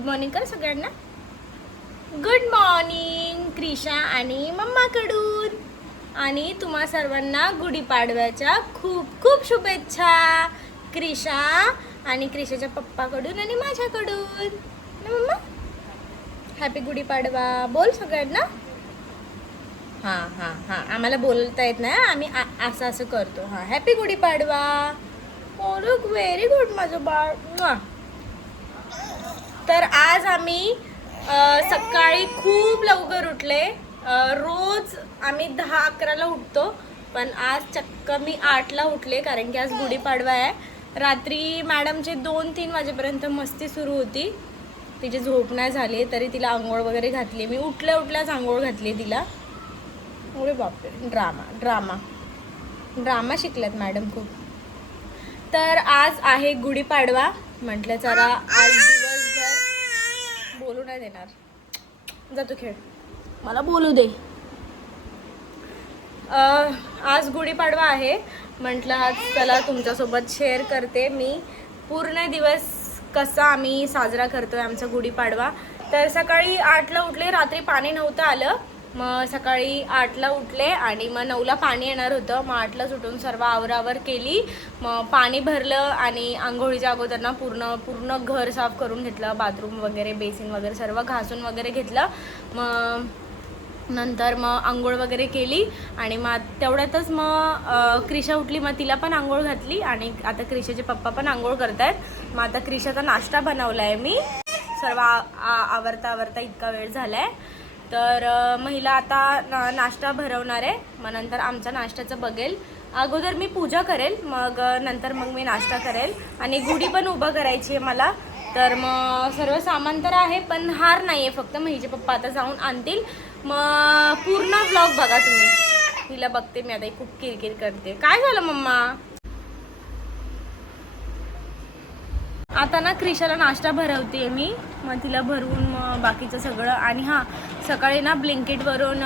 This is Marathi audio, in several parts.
गुड मॉर्निंग कर सगळ्यांना? गुड मॉर्निंग क्रिशा आणि मम्माकडून. आणि तुम्हा सर्वांना गुढीपाडव्याच्या खूप खूप शुभेच्छा. क्रिशा आणि क्रिशाच्या पप्पाकडून आणि माझ्याकडून. ना मम्मा? हॅपी गुढीपाडवा. बोल सगळ्यांना. हां हां हां. आम्हाला बोलता येत नाही. आम्ही आ- असं असं करतो. हां हॅपी गुढीपाडवा. बोलू व्हेरी गुड माझं बाळ. म्वा. तर आज आम्ही सकाळी खूप लवकर उठले. रोज आम्ही दहा अकराला उठतो पण आज चक्क मी आठला उठले कारण की आज गुढीपाडवा आहे. रात्री मॅडमचे दोन तीन वाजेपर्यंत मस्ती सुरू होती. तिची झोप नाही झाली तरी तिला आंघोळ वगैरे घातली. मी उठल्या उठल्याच आंघोळ घातली तिला. अरे बापरे ड्रामा ड्रामा. ड्रामा शिकल्यात मॅडम खूप. तर आज आहे गुढीपाडवा. म्हटलं जरा आज बोलू नाही देणार. जातो खेळ. मला बोलू दे. आज गुढीपाडवा आहे. म्हटलं आज चला तुमच्यासोबत शेअर करते मी. पूर्ण दिवस कसा आम्ही साजरा करतोय आमचा गुढीपाडवा. तर सकाळी आठला उठले रात्री पाणी नव्हतं आलं. मग सकाळी आठला उठले आणि मग नऊला पाणी येणार होतं. मग आठला सुटून सर्व आवरावर केली. मग पाणी भरलं आणि आंघोळीच्या अगोदर ना पूर्ण पूर्ण घर साफ करून घेतलं. बाथरूम वगैरे बेसिन वगैरे सर्व घासून वगैरे घेतलं. मग नंतर मग आंघोळ वगैरे केली. आणि मग तेवढ्यातच मग क्रिशा उठली. मग तिला पण आंघोळ घातली. आणि आता क्रिशाचे पप्पा पण आंघोळ करतायत. मग आता क्रिशाचा नाश्ता बनवला आहे मी. सर्व आवरता आवरता इतका वेळ झाला आहे तर महिला आता ना- नाश्ता भरवणार आहे. मग नंतर आमच्या नाश्त्याचं बघेल. अगोदर मी पूजा करेल मग नंतर मग मी नाश्ता करेल. आणि गुढी पण उभं करायची आहे मला. तर मग सर्व सामान तर आहे पण हार नाही आहे फक्त महिचे पप्पा आता जाऊन आणतील. मग पूर्ण ब्लॉग बघा तुम्ही. तिला बघते मी आता खूप किरकिर करते. काय झालं मम्मा? आता ना क्रिशाला नाश्ता भरवते मी. मग तिला भरवून मग बाकीचं सगळं. आणि हां सकाळी ना ब्लिंकिटवरून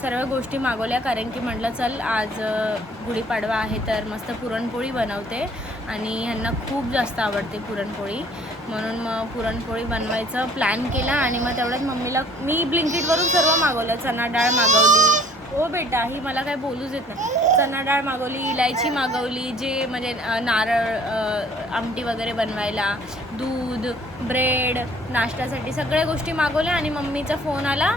सर्व गोष्टी मागवल्या. कारण की म्हटलं चल आज गुढीपाडवा आहे तर मस्त पुरणपोळी बनवते. आणि ह्यांना खूप जास्त आवडते पुरणपोळी. म्हणून मग पुरणपोळी बनवायचं प्लॅन केला आणि मग तेवढ्याच मम्मीला मी ब्लिंकिटवरून सर्व मागवलं. चणा डाळ मागवली हो बेटा ही मला काय बोलूच येत नाही. चना डाळ मागवली इलायची मागवली जे म्हणजे नारळ आमटी वगैरे बनवायला दूध ब्रेड नाश्त्यासाठी सगळ्या गोष्टी मागवल्या आणि मम्मीचा फोन आला.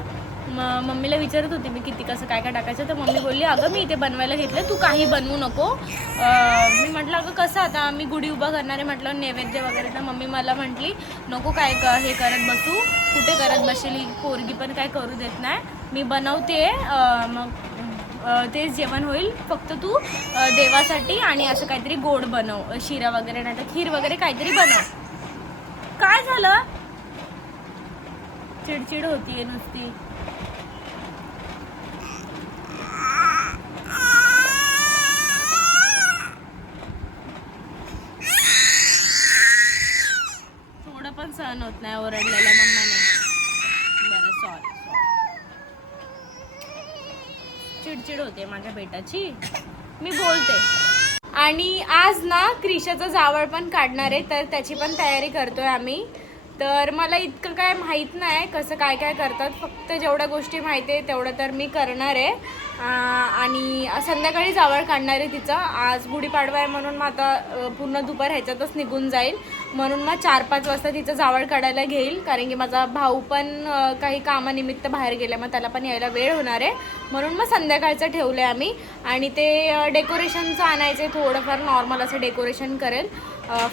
म मम्मीला विचारत होती मी किती कसं काय काय टाकायचं? तर मम्मी बोलली अगं मी इथे बनवायला घेतलं तू काही बनवू नको. मी म्हटलं अगं कसं आता मी गुढी उभा करणारे? म्हटलं नैवेद्य वगैरे. तर मम्मी मला म्हटली नको काय क हे करत बसू. कुठे करत बसेल? ही पोरगी पण काय करू देत नाही. मी बनवते मग तेच जेवण होईल. फक्त तू देवासाठी आणि असं काहीतरी गोड बनव. शिरा वगैरे नाही तर खीर वगैरे काहीतरी बनव. काय झालं? चिडचिड होतीये नुसती थोडं पण सहन होत नाही ओरडलेल्या मम्माने बरं सॉरी सॉरी चिडचिड होते माझ्या बेटाची? मी बोलते. आणि आज ना क्रिशाचं जावळ पण काढणार आहे तर त्याची पण तयारी करतोय आम्ही. तर मला इतकं काय माहीत नाही कसं काय काय करतात. फक्त जेवढ्या गोष्टी माहिती आहे तेवढं तर मी करणार आहे. आणि संध्याकाळी जावळ काढणार आहे तिचं. आज गुढीपाडवा आहे म्हणून मग आता पूर्ण दुपार ह्याच्यातच निघून जाईल. म्हणून मग चार पाच वाजता तिचं जावळ काढायला घेईल. कारण की माझा भाऊ पण काही कामानिमित्त बाहेर गेला मग त्याला पण यायला वेळ होणार आहे. म्हणून मग संध्याकाळचं ठेवलं आहे आम्ही. आणि ते डेकोरेशनचं आणायचं आहे थोडंफार. नॉर्मल असं डेकोरेशन करेल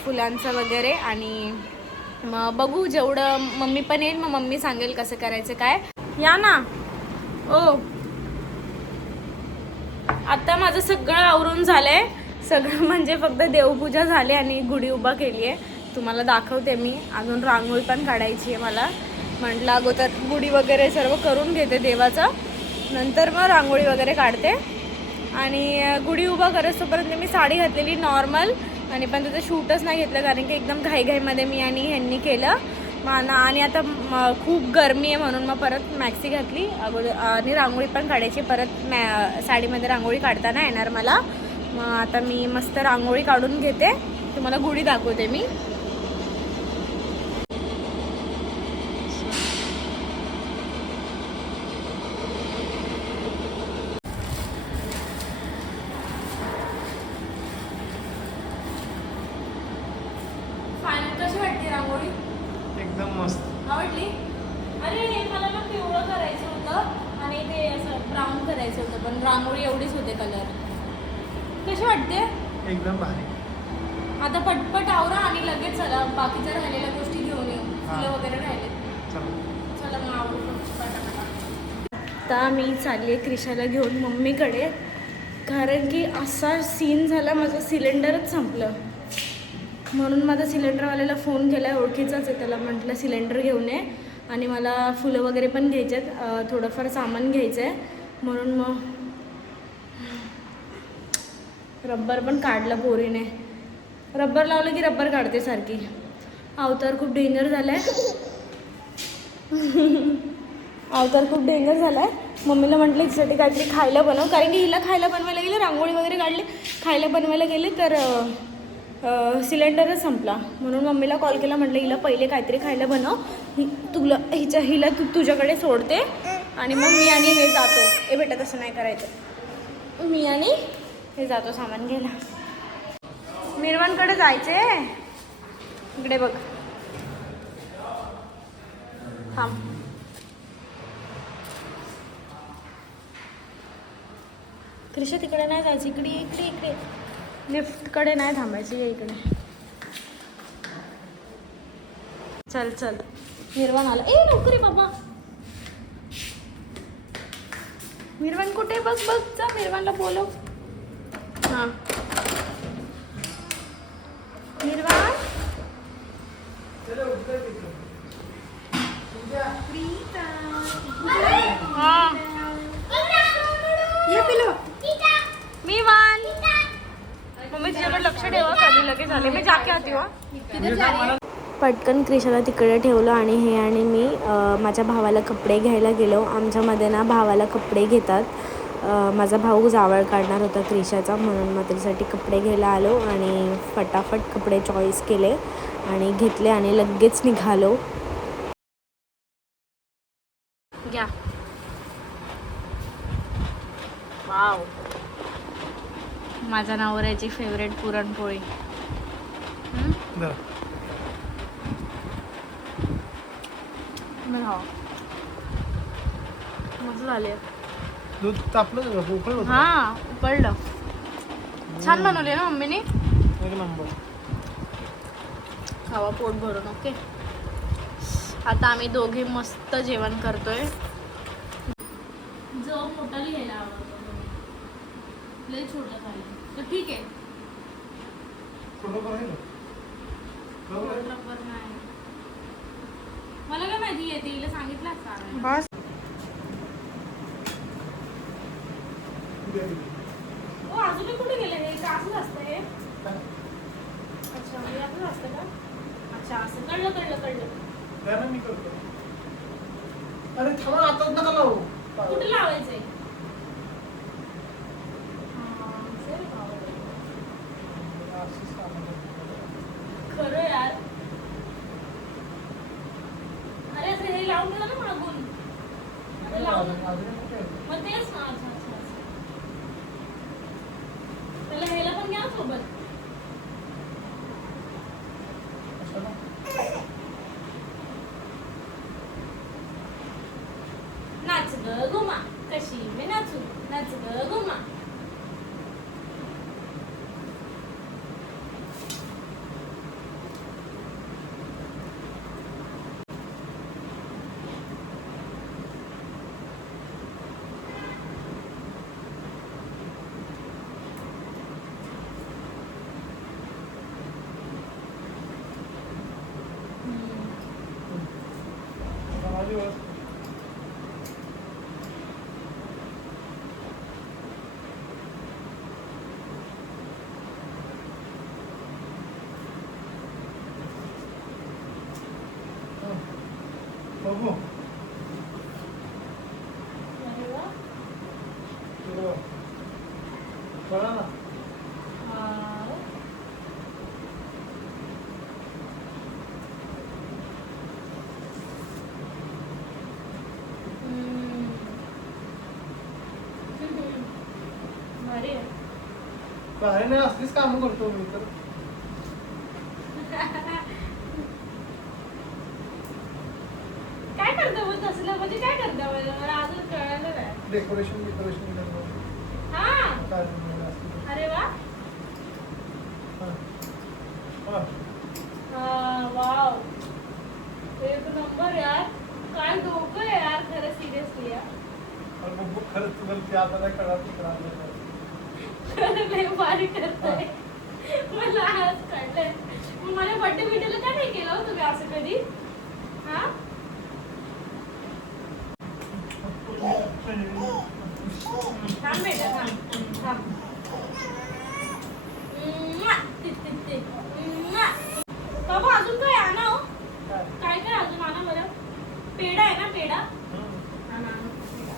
फुलांचं वगैरे. आणि मग बघू जेवढं मम्मी पण येईल मग मम्मी सांगेल कसं करायचं काय. या ना. ओ. आता माझं सगळं आवरून झालंय. सगळं म्हणजे फक्त देवपूजा झाली आणि गुढी उभा केली आहे तुम्हाला दाखवते मी. अजून रांगोळी पण काढायची आहे मला. म्हटलं अगोदर गुढी वगैरे सर्व करून घेते देवाचं. नंतर मग रांगोळी वगैरे काढते. आणि गुढी उभा करत मी साडी घातलेली नॉर्मल आणि पण त्याचं शूटच नाही घेतलं कारण की एकदम घाईघाईमध्ये मी आणि ह्यांनी केलं. मग ना- आणि आता खूप गरमी आहे म्हणून मग परत मॅक्सी घातली. अगोदर आणि रांगोळी पण काढायची. परत मॅ साडीमध्ये रांगोळी काढताना येणार मला. मग आता मी मस्त रांगोळी काढून घेते. तुम्हाला गुढी दाखवते मी रांगोळी एकदम मस्त आवडली अरे हे मला ना पिवळं करायचं होतं आणि ते असं ब्राऊन करायचं होतं पण रांगोळी एवढीच होते कलर कशी वाटते? एकदम भारी. आता पटपट आवरा आणि लगेच चला. बाकीच्या राहिलेल्या गोष्टी घेऊन येऊ. फुलं वगैरे राहिले. चला. चला मग आता मी चालली आहे क्रिशाला घेऊन मम्मीकडे. कारण की असा सीन झाला माझं सिलेंडरच संपलं. म्हणून माझा सिलेंडरवाल्याला फोन केला. आहे ओळखीचाच आहे त्याला. म्हटलं सिलेंडर घेऊन ये. आणि मला फुलं वगैरे पण घ्यायचे आहेत थोडंफार सामान घ्यायचं आहे म्हणून मग रब्बर पण काढलं पोरीने. रब्बर लावलं की रब्बर काढते सारखी. अवतार खूप डेंजर झाला आहे अवतार खूप डेंजर झाला आहे मम्मीला म्हटलं हिच्यासाठी काहीतरी खायला बनव. कारण की हिला खायला बनवायला गेलं रांगोळी वगैरे काढली खायला बनवायला गेले तर सिलेंडरच संपला. म्हणून मम्मीला कॉल केला म्हटलं हिला पहिले काहीतरी खायला बनव. हि तुला हिच्या हिला तू तुझ्याकडे सोडते. आणि मग मी आणि हे जातो. हे बेटा तसं नाही करायचं. मी आणि हे जातो सामान घ्यायला. निर्वाणकडे जायचे इकडे बघ. थांब. क्रिशा तिकडे नाही जायचं. इकडे इकडे इकडे. लिफ्टकडे नाही थांबायचं. इकडे. चल चल. निर्वाण आला. ए नोकरी बाबा. निर्वाण कुठे? बघ बघ. जा निर्वाणला बोलव. हां. निर्वाण? हां. मी वान. मम्मी तुझ्याकडे लक्ष ठेवा कधी लगेच आले. मी जाके आती हो. पटकन क्रिशाला तिकडे ठेवलं आणि हे आणि मी माझ्या भावाला कपडे घ्यायला गेलो. आमच्यामध्ये ना भावाला कपडे घेतात. माझा भाऊ जावळ काढणार होता क्रिशाचा म्हणून मग त्याच्यासाठी कपडे घ्यायला आलो आणि फटाफट कपडे चॉईस केले आणि घेतले आणि लगेच निघालो. घ्या. वाव. माझ्या नवऱ्याची फेवरेट पुरणपोळी. मस्त झाले. दूध तापलं? उकळलं होतं? हा उकळलं. छान बनवले ना मम्मीने? एक नंबर. खावा पोट भरून ओके? आता आम्ही दोघे मस्त जेवण करतोय. जो मोठा लिहायला आवडतो. लय छोटा खायला. तर ठीक आहे. थोडंफार आहे ना? बरोबर आहे? मला काय माहिती येते हिला सांगितलं बस. ओ possible. भारी नाही असलीच काम करतो मी तर. काय मग म्हणजे काय मला अजून नाही. डेकोरेशन डेकोरेशन हा. अरे वा. वाव. एक नंबर यार. काय डोकं आहे यार खरं सिरियसली यार. अरे खरंच तुम्हाला त्या आता काय कळत मला आज कळलंय. मग मला बड्डे बिड्डेला का नाही केलं हो तुम्ही असं कधी हा थांब बेटा थांब थांब म्वा! ति, ति, ति. म्वा! बाबा अजून काय आणा हो काय काय अजून आणा बरं पेढा आहे ना पेढा आणा, आणा. पेढा.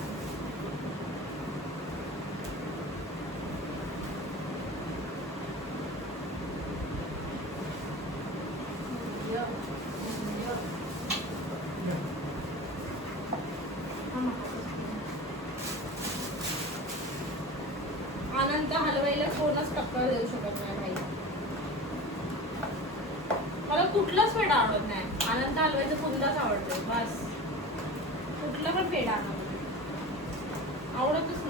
अनंत हलवाईला कोणच टक्कर देऊ शकत नाही मला कुठलाच पेढा आवडत नाही. आनंद हलवायचं कुंदाच आवडतो बस. कुठला पण पेढा आवडत आवडतच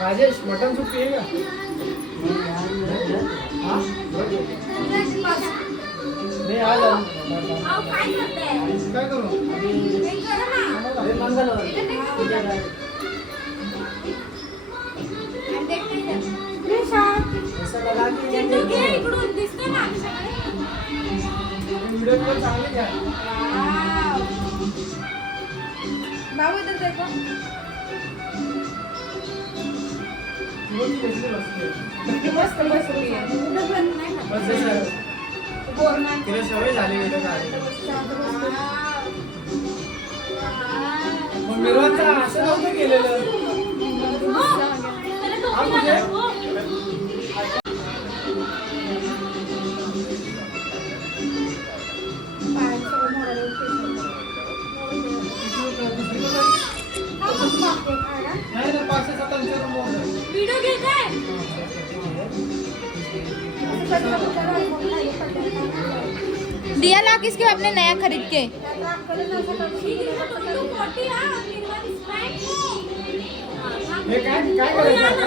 राजेश मटन सूप पिएगा? नहीं आ जाओ काय करू? हे करा ना. अरे मंगल मस्त बसली आहे. नाही खात. बस तिला सवय झाली व्हिडिओ मग असं नव्हतं केलेलं हो. त्याला हो. नाही ना पाचशे सत्तांचे रुपये व्हिडिओ घेताय दिया लाख इसके आपने नया खरीद के। हे काय काय करायचं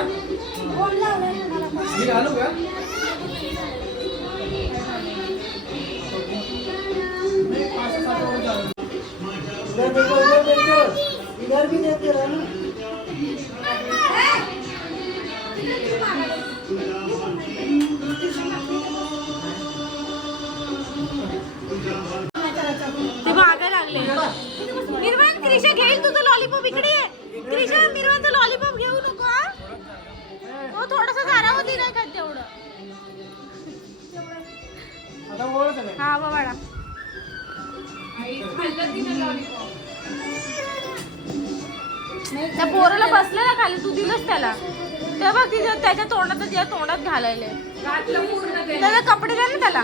क्रिशा घेईल तुझं लॉलीपॉप इकडे ये. क्रिशा निर्वाणचं लॉलीपॉप घेऊ नको हा? हो थोडस झारावती नाही का तेवढं. हा बाबा त्या पोराला बसलं ना खाली तू दिलंस त्याला. ते बघ तिच्या त्याच्या तोंडात तिच्या तोंडात घालायले त्याचे कपडे द्या ना त्याला.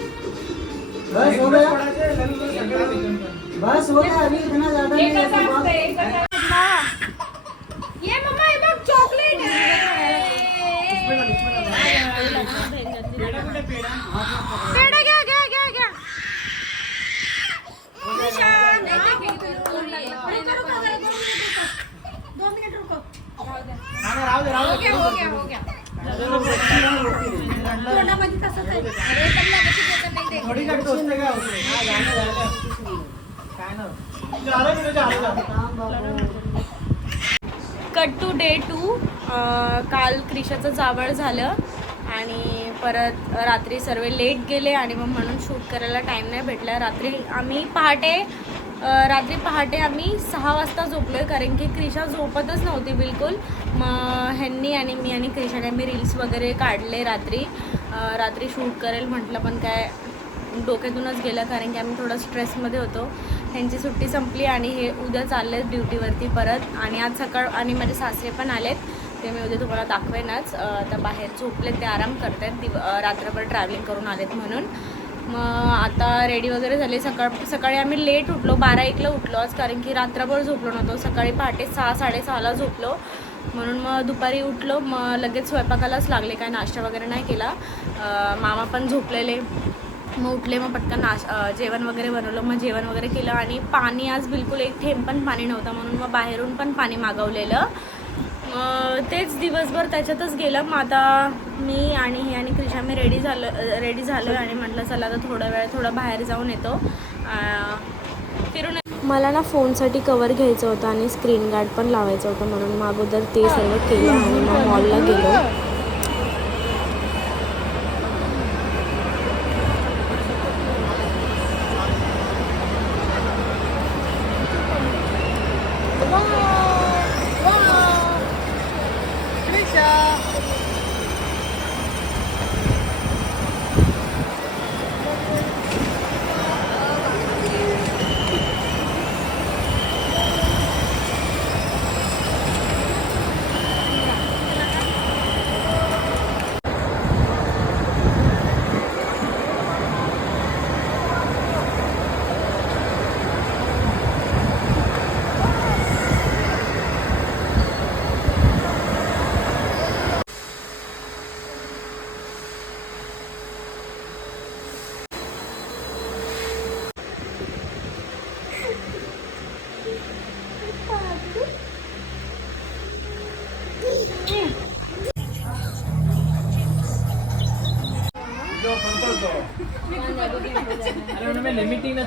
बस हो गया. बस हो अभी इतना ज्यादा नहीं है ये मम्मा ये बघ चॉकलेट इसमें डाल. पेढा कुठे पेढा? पेढा घ्या घ्या घ्या घ्या हा ना, राहू दे, राहू दे. हो गया हो गया तोंडामध्ये तसंच आहे अरे पण लगाची बोटं नाही दे. थोडी काय टोचते काय होते? हा, झालं, झालं. काय ना झालं की नाही झालं? काम बाबू. कट टू डे टू वर्षाचं जावळ झालं आणि परत रात्री सर्व लेट गेले आणि मग म्हणून शूट करायला टाईम नाही भेटला. रात्री आम्ही पहाटे रात्री पहाटे आम्ही सहा वाजता झोपलो आहे कारण की क्रिशा झोपतच नव्हती बिलकुल. मग ह्यांनी आणि मी आणि क्रिशाने आम्ही रील्स वगैरे काढले रात्री. रात्री शूट करेल म्हटलं पण काय डोक्यातूनच गेलं कारण की आम्ही थोडं स्ट्रेसमध्ये होतो. ह्यांची सुट्टी संपली आणि हे उद्या चालले ड्युटीवरती परत आणि आज सकाळ आणि माझे सासरे पण आलेत. ते मी उद्या तुम्हाला दाखवेनच. तर आता बाहेर झोपलेत ते आराम करतात दिव रात्रभर ट्रॅव्हलिंग करून आलेत म्हणून. मग आता रेडी वगैरे झाले. सकाळ सकाळी आम्ही लेट उठलो. बारा एकला उठलो आज कारण की रात्रभर झोपलो नव्हतो. सकाळी पहाटे सहा साडेसहाला झोपलो. म्हणून मग दुपारी उठलो. मग लगेच स्वयंपाकालाच लागले. काय नाश्ता वगैरे नाही केला. मामा पण झोपलेले. मग उठले. मग पटकन नाश जेवण वगैरे बनवलं. मग जेवण वगैरे केलं. आणि पाणी आज बिलकुल एक थेंब पण पाणी नव्हतं. म्हणून मग बाहेरून पण पाणी मागवलेलं. तेच दिवसभर त्याच्यातच गेलं. मग आता मी आणि हे आणि क्रिशा मी रेडी झालं रेडी झालो आणि म्हटलं चला आता थोडा वेळ थोडं बाहेर जाऊन येतो. फिरून मला ना फोनसाठी कवर घ्यायचं होतं आणि स्क्रीन गार्ड पण लावायचं होतं म्हणून मग अगोदर ते सर्व केलं आणि मग मॉलला गेलो.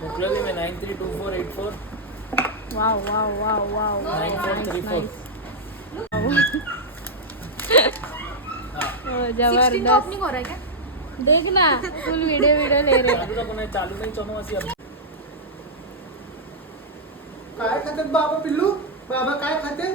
मोकलेली मी nine three two four eight four wow wow wow wow nine four three four हो, 16 जबरदस्त opening हो रहा है क्या देख ना फुल वीडियो वीडियो ले रहे चालू नाही चालू अशी काय खातात बाबा पिल्लू? बाबा काय खाते?